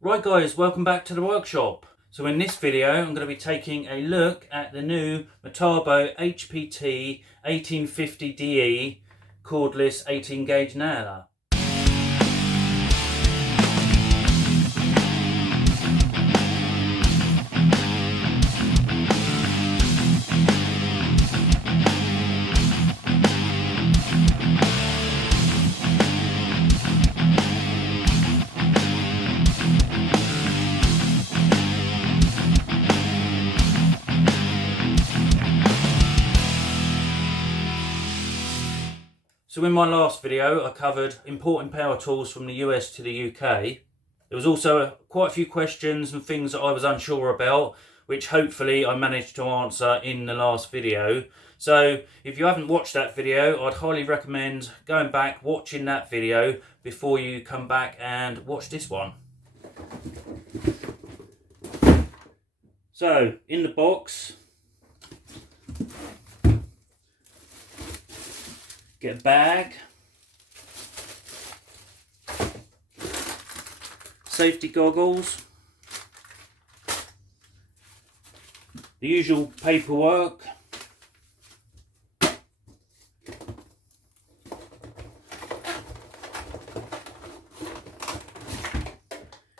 Right guys, welcome back to the workshop. So in this video I'm going to be taking a look at the new Metabo Hpt Nt1850De cordless 18 gauge nailer. So in my last video I covered importing power tools from the US to the UK. There was also quite a few questions and things that I was unsure about, which hopefully I managed to answer in the last video. So if you haven't watched that video, I'd highly recommend going back, watching that video before you come back and watch this one. So in the box, get a bag, safety goggles, the usual paperwork,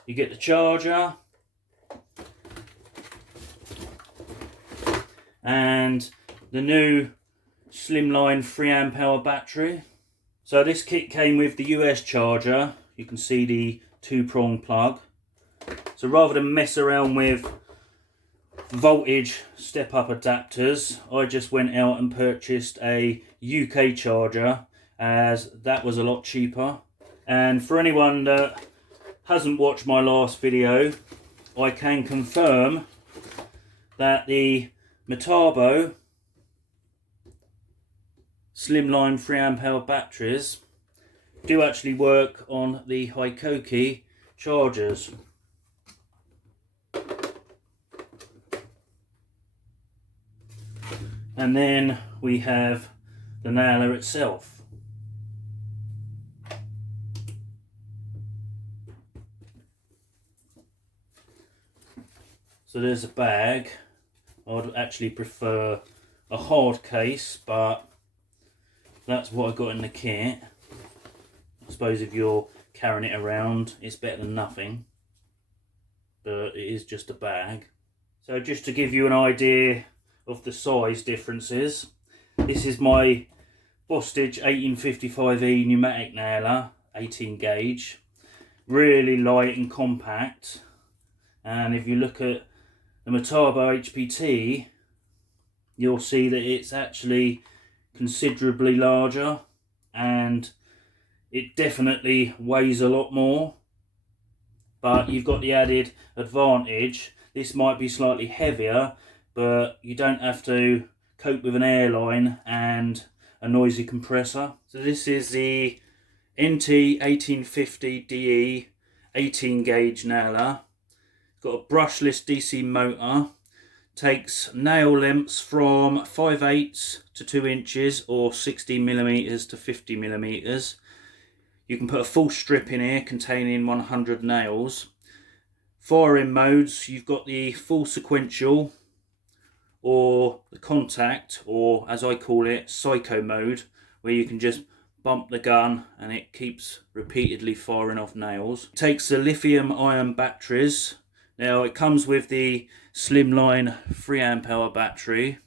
you get the charger, and the new slimline 3Ah battery. So this kit came with the US charger. You can see the 2-prong plug. So rather than mess around with voltage step-up adapters, I just went out and purchased a UK charger, as that was a lot cheaper. And for anyone that hasn't watched my last video, I can confirm that the Metabo slimline 3Ah batteries do actually work on the Hikoki chargers. And then we have the nailer itself. So there's a bag. I'd actually prefer a hard case, but that's what I got in the kit. I suppose if you're carrying it around, it's better than nothing. But it is just a bag. So just to give you an idea of the size differences, this is my Bostage 1850De pneumatic nailer, 18 gauge. Really light and compact. And if you look at the Metabo HPT, you'll see that it's actually considerably larger, and it definitely weighs a lot more. But you've got the added advantage, this might be slightly heavier, but you don't have to cope with an airline and a noisy compressor. So this is the Nt1850De 18 gauge nailer. It's got a brushless DC motor. Takes nail lengths from 5/8 to 2 inches or 60mm to 50mm. You can put a full strip in here containing 100 nails. Firing modes, you've got the full sequential or the contact, or as I call it, psycho mode, where you can just bump the gun and it keeps repeatedly firing off nails. It takes the lithium ion batteries. Now it comes with the slimline 3Ah battery,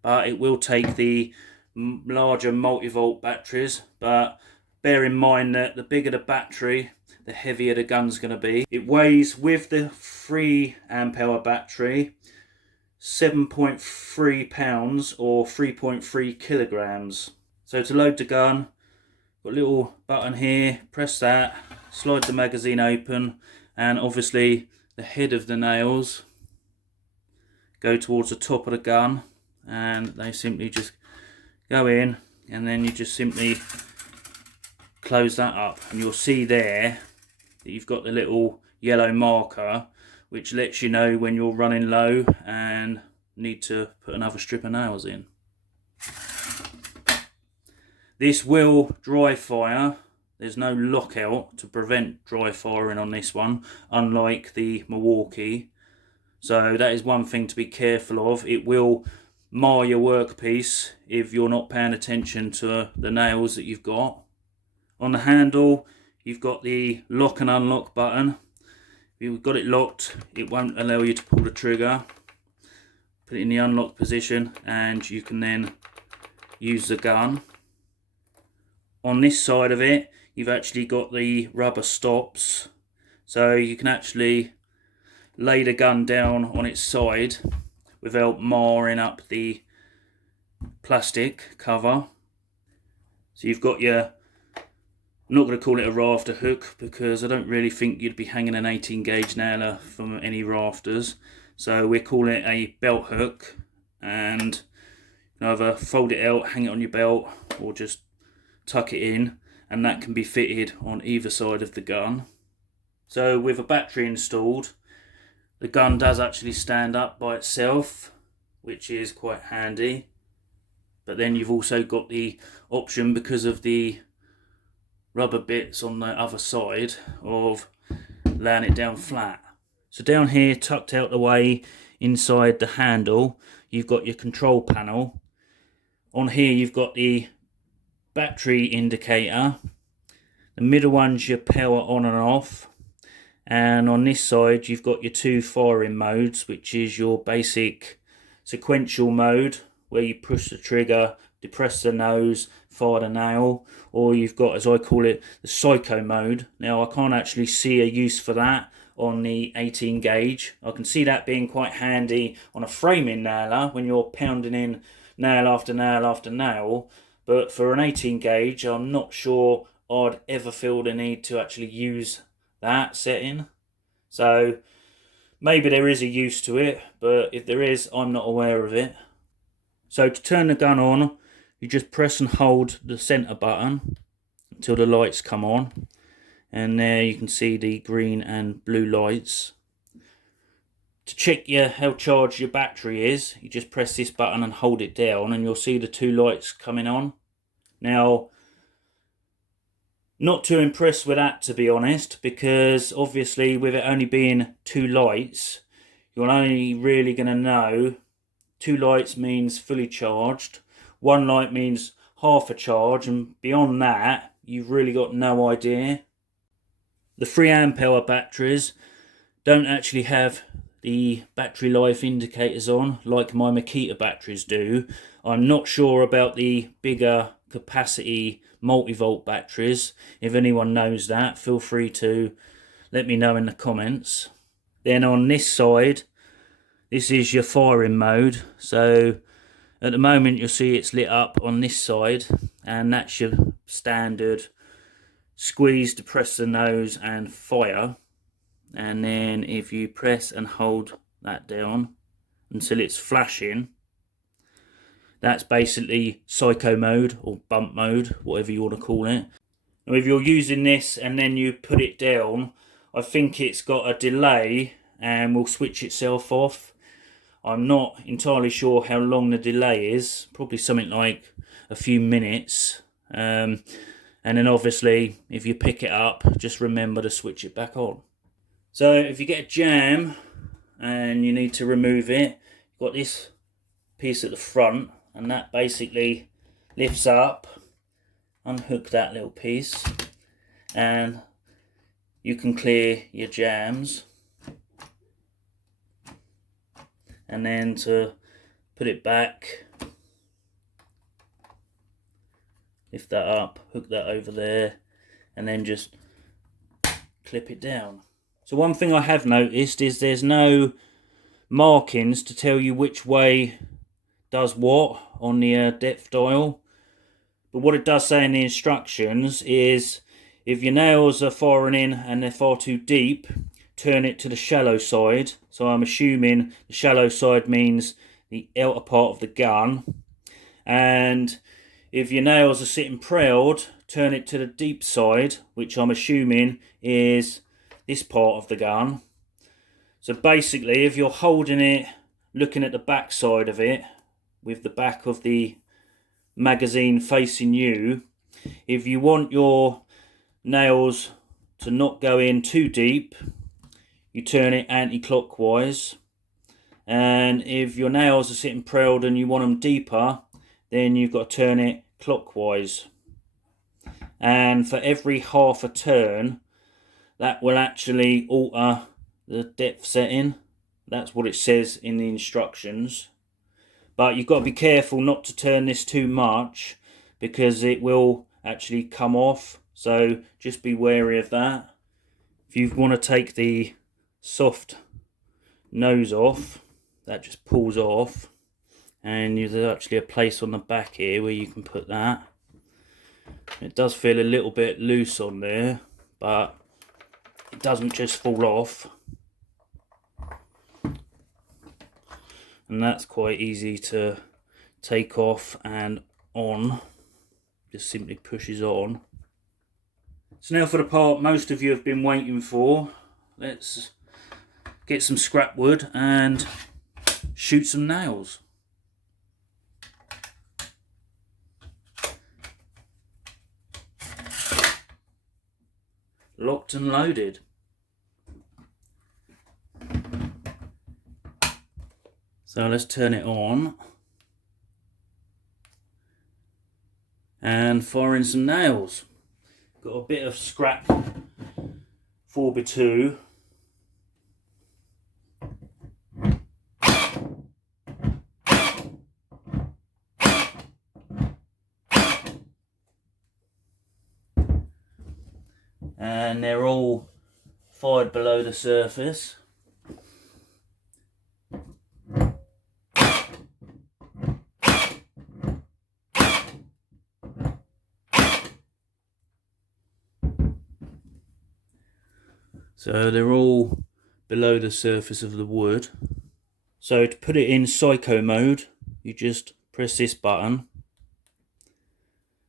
but it will take the larger multi-volt batteries. But bear in mind that the bigger the battery, the heavier the gun's going to be. It weighs, with the 3Ah battery, 7.3 pounds or 3.3 kilograms. So to load the gun, got a little button here, press that, slide the magazine open, and obviously the head of the nails go towards the top of the gun, and they simply just go in, and then you just simply close that up, and you'll see there that you've got the little yellow marker which lets you know when you're running low and need to put another strip of nails in. This will dry fire, there's no lockout to prevent dry firing on this one, unlike the Milwaukee. So that is one thing to be careful of. It will mar your workpiece if you're not paying attention to the nails that you've got. On the handle, you've got the lock and unlock button. If you've got it locked, it won't allow you to pull the trigger. Put it in the unlock position and you can then use the gun. On this side of it, you've actually got the rubber stops, so you can actually lay the gun down on its side without marring up the plastic cover. So you've got your, I'm not going to call it a rafter hook because I don't really think you'd be hanging an 18 gauge nailer from any rafters. So we're calling it a belt hook, and you can either fold it out, hang it on your belt, or just tuck it in, and that can be fitted on either side of the gun. So with a battery installed, the gun does actually stand up by itself, which is quite handy. But then you've also got the option, because of the rubber bits on the other side, of laying it down flat. So down here, tucked out the way inside the handle, you've got your control panel. On here you've got the battery indicator. The middle one's your power on and off. And on this side you've got your two firing modes, which is your basic sequential mode, where you push the trigger, depress the nose, fire the nail, or you've got, as I call it, the psycho mode. Now I can't actually see a use for that on the 18 gauge. I can see that being quite handy on a framing nailer when you're pounding in nail after nail after nail, but for an 18 gauge I'm not sure I'd ever feel the need to actually use that setting. So maybe there is a use to it, but if there is, I'm not aware of it. So to turn the gun on, you just press and hold the center button until the lights come on, and there you can see the green and blue lights. To check how charged your battery is, you just press this button and hold it down, and you'll see the two lights coming on. Now, not too impressed with that, to be honest, because obviously with it only being two lights, you're only really going to know two lights means fully charged, one light means half a charge, and beyond that you've really got no idea. The 3Ah batteries don't actually have the battery life indicators on like my Makita batteries do. I'm not sure about the bigger capacity multi-volt batteries. If anyone knows that, feel free to let me know in the comments. Then on this side, this is your firing mode. So at the moment you'll see it's lit up on this side, and that's your standard squeeze, depress the nose and fire. And then if you press and hold that down until it's flashing, that's basically psycho mode or bump mode, whatever you want to call it. Now if you're using this and then you put it down, I think it's got a delay and will switch itself off. I'm not entirely sure how long the delay is, probably something like a few minutes. And then obviously if you pick it up, just remember to switch it back on. So if you get a jam and you need to remove it, you've got this piece at the front, and that basically lifts up, unhook that little piece, and you can clear your jams. And then to put it back, lift that up, hook that over there, and then just clip it down. So one thing I have noticed is there's no markings to tell you which way does what on the depth dial. But what it does say in the instructions is if your nails are firing in and they're far too deep, turn it to the shallow side. So I'm assuming the shallow side means the outer part of the gun. And if your nails are sitting proud, turn it to the deep side, which I'm assuming is this part of the gun. So basically, if you're holding it, looking at the back side of it, with the back of the magazine facing you, if you want your nails to not go in too deep, you turn it anti-clockwise, and if your nails are sitting proud and you want them deeper, then you've got to turn it clockwise. And for every half a turn, that will actually alter the depth setting. That's what it says in the instructions. But you've got to be careful not to turn this too much, because it will actually come off. So just be wary of that. If you want to take the soft nose off, that just pulls off, and there's actually a place on the back here where you can put that. It does feel a little bit loose on there, but it doesn't just fall off. And that's quite easy to take off and on. Just simply pushes on. So now for the part most of you have been waiting for. Let's get some scrap wood and shoot some nails. Locked and loaded. So let's turn it on and fire in some nails. Got a bit of scrap 4x2. And they're all fired below the surface. So they're all below the surface of the wood. So to put it in psycho mode, you just press this button,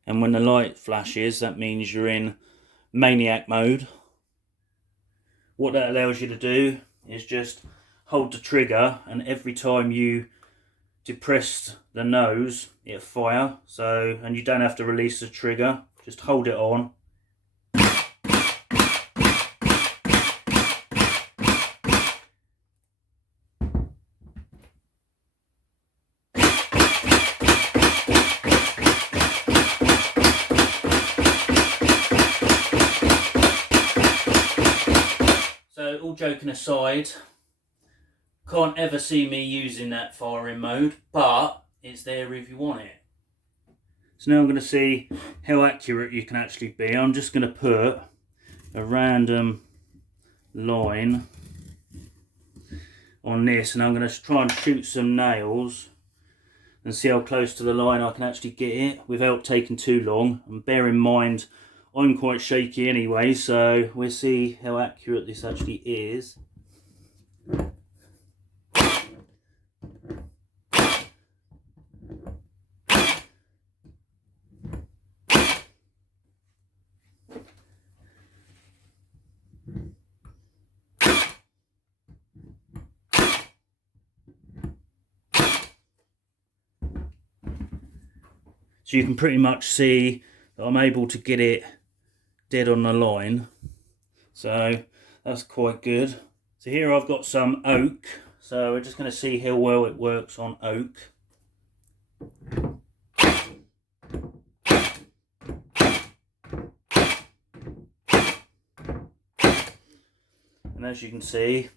and when the light flashes, that means you're in maniac mode. What that allows you to do is just hold the trigger, and every time you depress the nose, it'll fire. So, and you don't have to release the trigger, just hold it on. So all joking aside, can't ever see me using that firing mode, but it's there if you want it. So now I'm going to see how accurate you can actually be. I'm just going to put a random line on this, and I'm going to try and shoot some nails and see how close to the line I can actually get it without taking too long. And bear in mind, I'm quite shaky anyway, so we'll see how accurate this actually is. So you can pretty much see that I'm able to get it dead on the line. So that's quite good. So here I've got some oak. So we're just going to see how well it works on oak. And as you can see,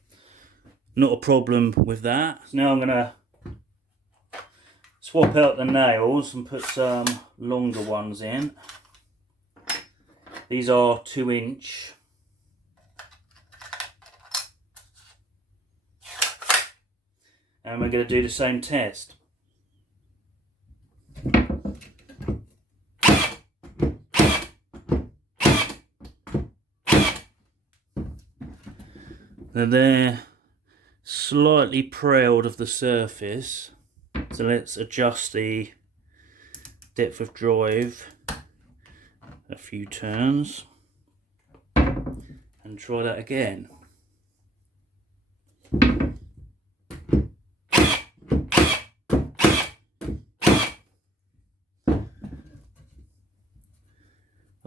not a problem with that. So now I'm going to swap out the nails and put some longer ones in. These are 2-inch. And we're going to do the same test. Now they're slightly proud of the surface, so let's adjust the depth of drive a few turns and try that again.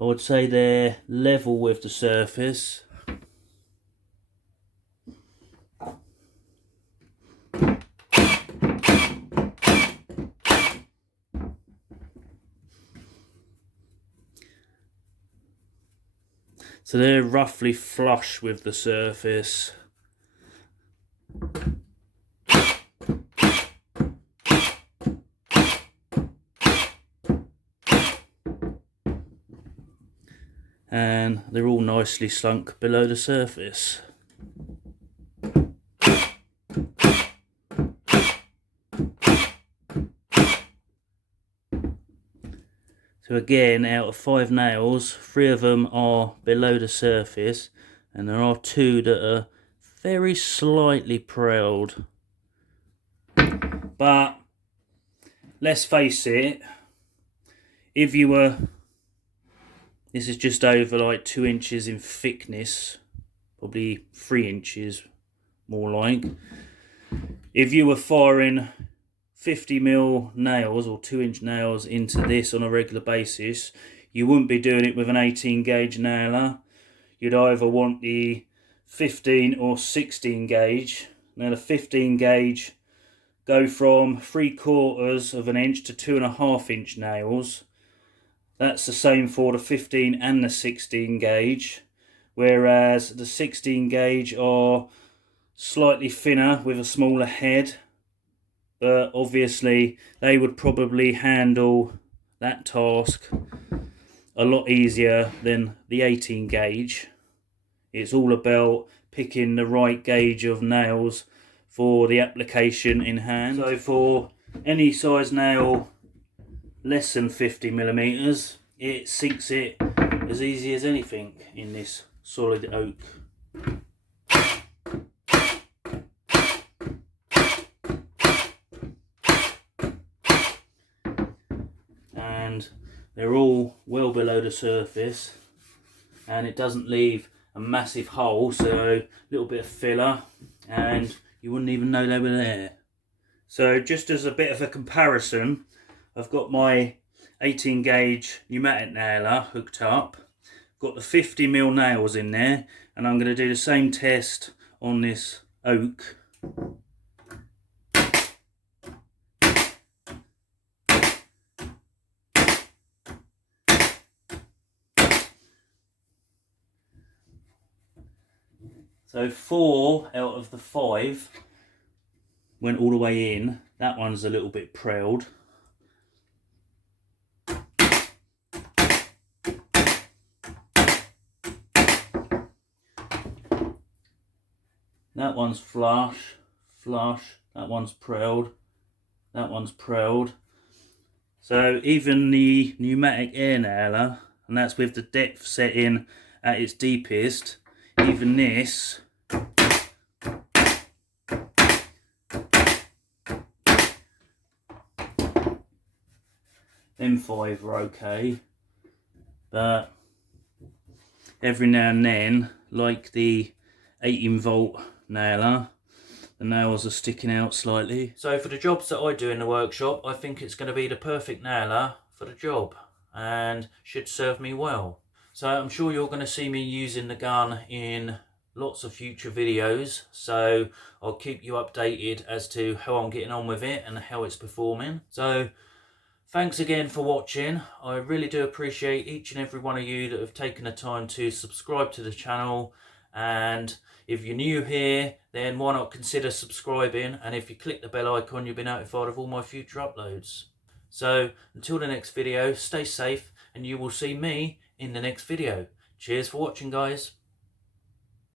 would say they're level with the surface. So they're roughly flush with the surface. And they're all nicely slunk below the surface. So again, out of 5 nails, 3 of them are below the surface, and there are 2 that are very slightly proud. But let's face it, if you were, this is just over like 2 inches in thickness, probably 3 inches more like. If you were firing 50mm nails or 2-inch nails into this on a regular basis, you wouldn't be doing it with an 18 gauge nailer. You'd either want the 15 or 16 gauge. Now the 15 gauge go from 3/4 of an inch to 2.5 inch nails. That's the same for the 15 and the 16 gauge, whereas the 16 gauge are slightly thinner with a smaller head. But obviously they would probably handle that task a lot easier than the 18 gauge. It's all about picking the right gauge of nails for the application in hand. So for any size nail less than 50mm, it sinks it as easy as anything in this solid oak. And they're all well below the surface, and it doesn't leave a massive hole, so a little bit of filler and you wouldn't even know they were there. So just as a bit of a comparison, I've got my 18 gauge pneumatic nailer hooked up, got the 50mm nails in there, and I'm going to do the same test on this oak. So 4 out of the 5 went all the way in. That one's a little bit proud. That one's flush, that one's proud, that one's proud. So even the pneumatic air nailer, and that's with the depth setting at its deepest, even this them 5 are okay, but every now and then, like the 18V nailer, the nails are sticking out slightly. So for the jobs that I do in the workshop, I think it's going to be the perfect nailer for the job and should serve me well. So I'm sure you're going to see me using the gun in lots of future videos, so I'll keep you updated as to how I'm getting on with it and how it's performing. So thanks again for watching. I really do appreciate each and every one of you that have taken the time to subscribe to the channel, and if you're new here, then why not consider subscribing, and if you click the bell icon, you'll be notified of all my future uploads. So until the next video, stay safe, and you will see me in the next video. Cheers for watching, guys.